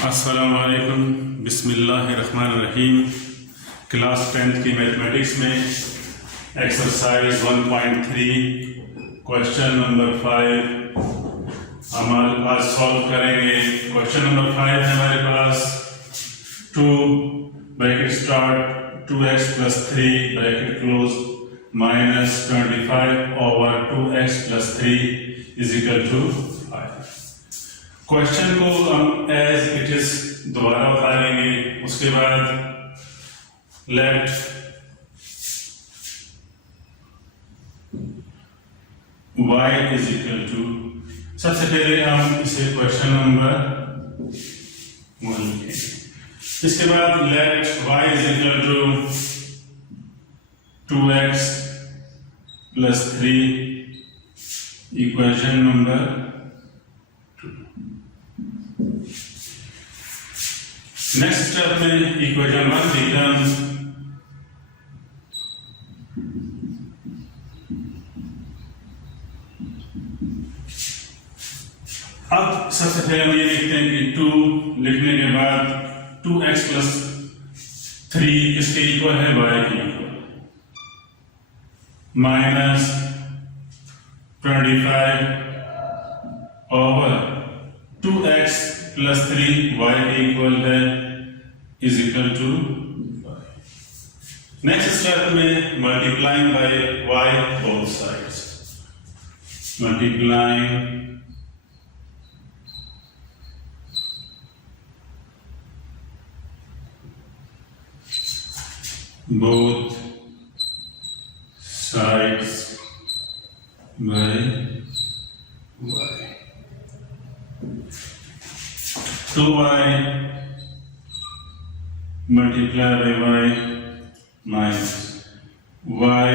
अस्सलामुअलैकुम बिस्मिल्लाहिर्रहमानिर्रहीम। Class 10th की मैथमेटिक्स में एक्सरसाइज 1.3 क्वेश्चन नंबर 5 हम आज सॉल्व करेंगे। क्वेश्चन नंबर 5 है हमारे पास 2 bracket start 2x + 3 bracket close minus 25/2x + 3 = 5। Question को हम एज इट इज दोबारा उठा लेंगे। उसके बाद लेट y = सबसे पहले हम इसे क्वेश्चन नंबर 1 लिखें। इसके बाद let y = 2x + 3 equation number 2। Next step में इक्वेशन 1 बिकम्स अब सबसे पहले हम ये लिखते हैं कि 2 लिखने के बाद 2x + 3 किसके इक्वल है? y के इक्वल माइनस 25/2x + 3 y के इक्वल है = 5। नेक्स्ट स्टेप में multiplying by y both sides, multiplying both sides by y। 2y multiplied by y minus y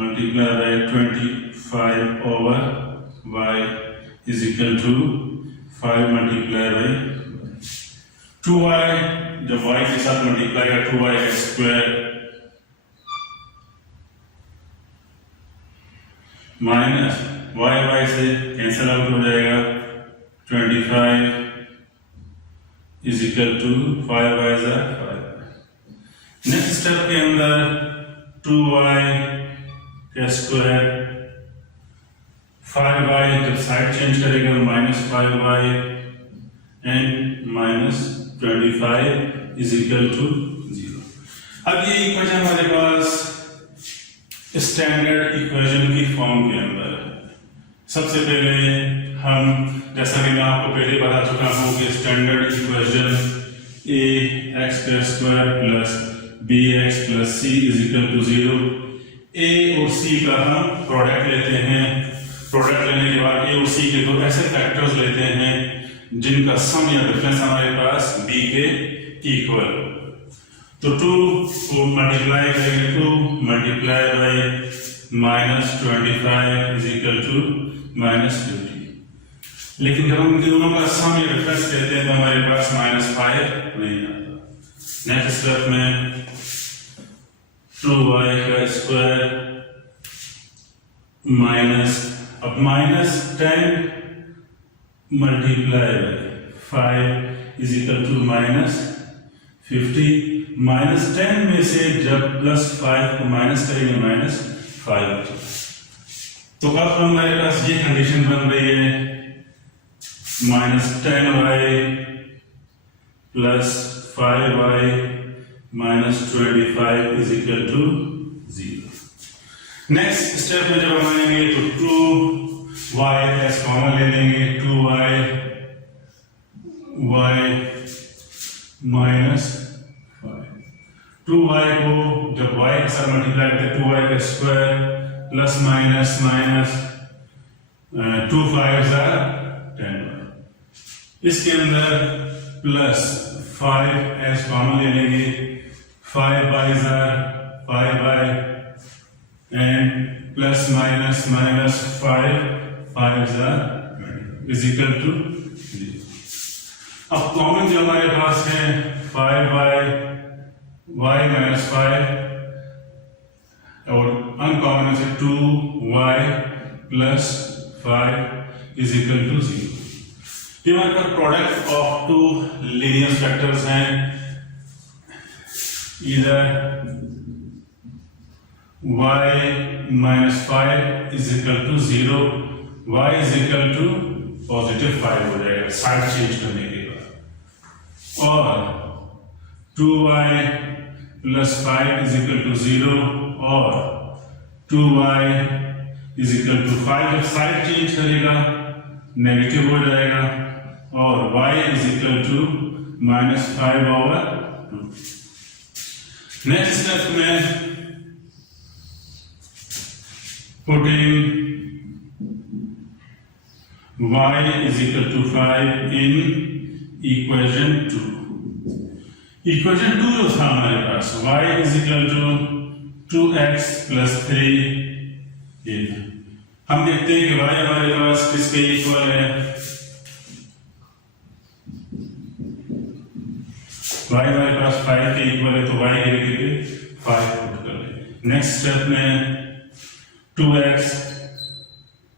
multiplied by 25/y = 5 multiplied by 2y। जब y के साथ multiply का 2y² minus y से cancel out हो जाएगा 25 = 5y 5। Next step के अंदर 2y² 5y जब साइड चेंज करेगा -5y एंड -25 = 0। अब ये इक्वेशन हमारे पास स्टैंडर्ड इक्वेशन की फॉर्म के अंदर है। सबसे पहले हम, जैसा कि मैं आपको पहले बता चुका हूं कि standard equation ax² + bx + c = 0। a और c का हम प्रोडक्ट लेते हैं। प्रोडक्ट लेने के बाद a और c के दो ऐसे फैक्टर्स लेते हैं जिनका सम या डिफरेंस हमारे पास b के इक्वल। तो 2 को मल्टीप्लाई करेंगे, 2 मल्टीप्लाई बाय -25 = -50। लेकिन जब हम इन दोनों का सम या डिफरेंस लेते हैं तो हमारे पास -5 नहीं आता। नेक्स्ट स्टेप में 2y² माइनस अब -10 मल्टीप्लाई बाय 5 = -50। -10 में से जब +5 को माइनस करेंगे -5। तो अब हमारे पास ये कंडीशन बन रही है -10y + 5y -25 = 0। नेक्स्ट स्टेप में जब हम आएंगे तो 2y एज कॉमन ले लेंगे, 2y -5। 2y को जब y के साथ मल्टीप्लाई करते 2y² प्लस माइनस 2 5 10। इसके अंदर +5 एज कॉमन ले लेंगे, 5y 5y and plus minus -5 5 = 0। अब कॉमन जो हमारे पास है 5y -5 और अनकॉमन से 2y + 5 = 0। ये हमारे पास product of two linear vectors हैं, इधर y minus 5 is equal to 0, y is equal to positive 5 हो जाएगा साइड चेंज करने के बाद, और 2y plus 5 is equal to 0 और 2y is equal to 5 जब साइड चेंज करेगा नेगेटिव हो जाएगा, और y is equal to minus 5 over 2। Next step में putting y is equal to 5 in equation 2। Equation 2 जो था हमारे पास y is equal to 2x plus 3, ये हम देखते हैं कि y हमारे पास किसके इक्वल है, y हमारे पास 5 के इक्वल है, तो y के लिए 5 पुट कर लें। नेक्स्ट स्टेप में 2x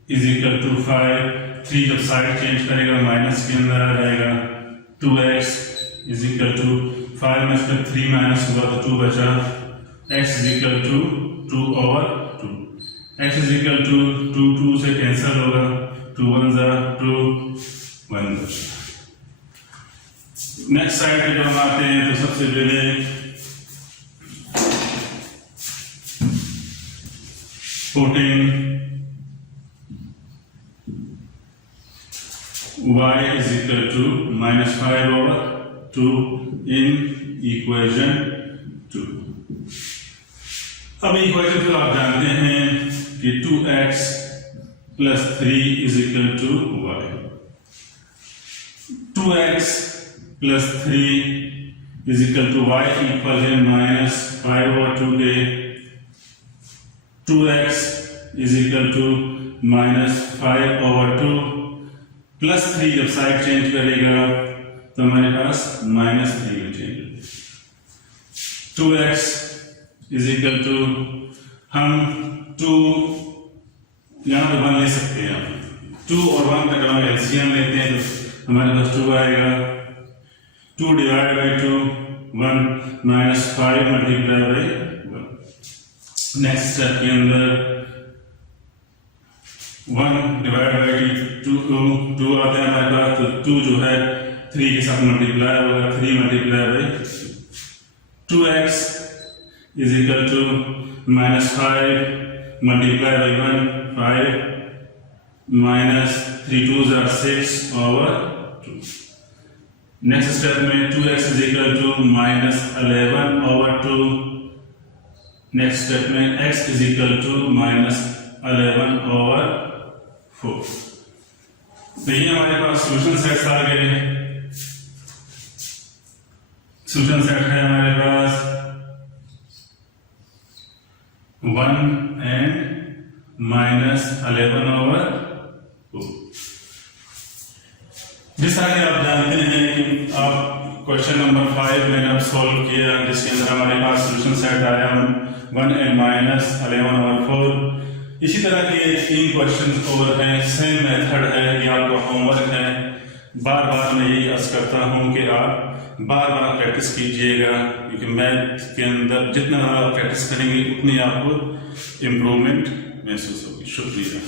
is equal to 5, 3 जब साइड चेंज करेगा माइनस के अंदर आ जाएगा, 2x is equal to 5 में से 3 माइनस हुआ तो 2 बचा, x is equal to 2 over 2, x is equal to 2, 2 से कैंसिल होगा, 2 1 जा 2 1 बचा। नेक्स्ट साइड पे जब हम आते हैं तो सबसे पहले putting y is equal to minus 5 over 2 in equation 2। अब इक्वेशन 2 आप जानते हैं कि 2x plus 3 is equal to y, 2x plus 3 is equal to y equal है minus 5 over 2 के, 2x is equal to minus 5 over 2 plus 3 जब side change करेगा तो हमारे पास माइनस 3 में चेंज होगा। 2x is equal to हम 2 यहाँ पे 1 ले सकते हैं, 2 और 1 का जब हम एलसीएम लेते हैं तो हमारे पास 2 आएगा, 2 divide by 2 1 minus 5 multiply by 1। Next step के अंदर 1 डिवाइड बाई 2 आता है हमारे पास, तो 2 जो है 3 के साथ मल्टीप्लाई होगा, 3 multiply by 2x is equal to minus 5 multiply by 1 5 minus 3 2s are 6 over 2। Next step में 2x is equal to minus 11 over 2। Next step में x is equal to minus 11 over 4। तो ये हमारे पास सोल्यूशन सेट्स आ गए हैं। Solution set है हमारे पास 1 and minus 11 over 4। जिस आगे आप जानते हैं कि आप क्वेश्चन नंबर 5 मैंने अब सॉल्व किया, जिसके अंदर हमारे पास सोल्यूशन सेट आया 1 and minus 11 over 4। इसी तरह के 3 क्वेश्चन और हैं, सेम मेथड है, ये आपका होमवर्क है। बार बार मैं यही अर्ज करता हूँ कि आप बार बार प्रैक्टिस कीजिएगा, क्योंकि मैथ के अंदर जितना आप प्रैक्टिस करेंगे उतनी आपको इम्प्रूवमेंट महसूस होगी। शुक्रिया।